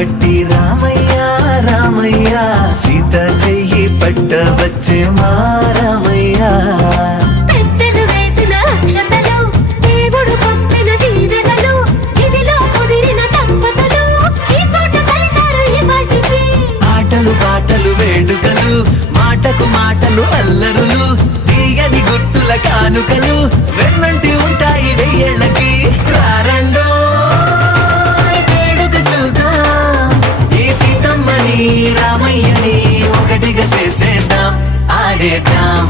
పట్టి రామయ్య రామయ్య సీత చెయ్యి పట్ట వచ్చే మా రామయ్య పెద్దలు వేసిన అక్షతలు దేవుడు పంపిన దీవెనలు ఇవిలో కుదిరిన దంపతులు ఈ చోట కలిసారు ఈ పాటికి ఆటలు పాటలు వేడుకలు మాటకు మాటలు అల్లరులు తీయని గుర్తుల కానుకలు వెన్నంటి ఉంటాయి వెయ్యేళ్ళకి రారండో వేడుక చూద్దాం ఈ సీతమ్మని రామయ్యని ఒకటిగా చేసేద్దాం ఆడేద్దాం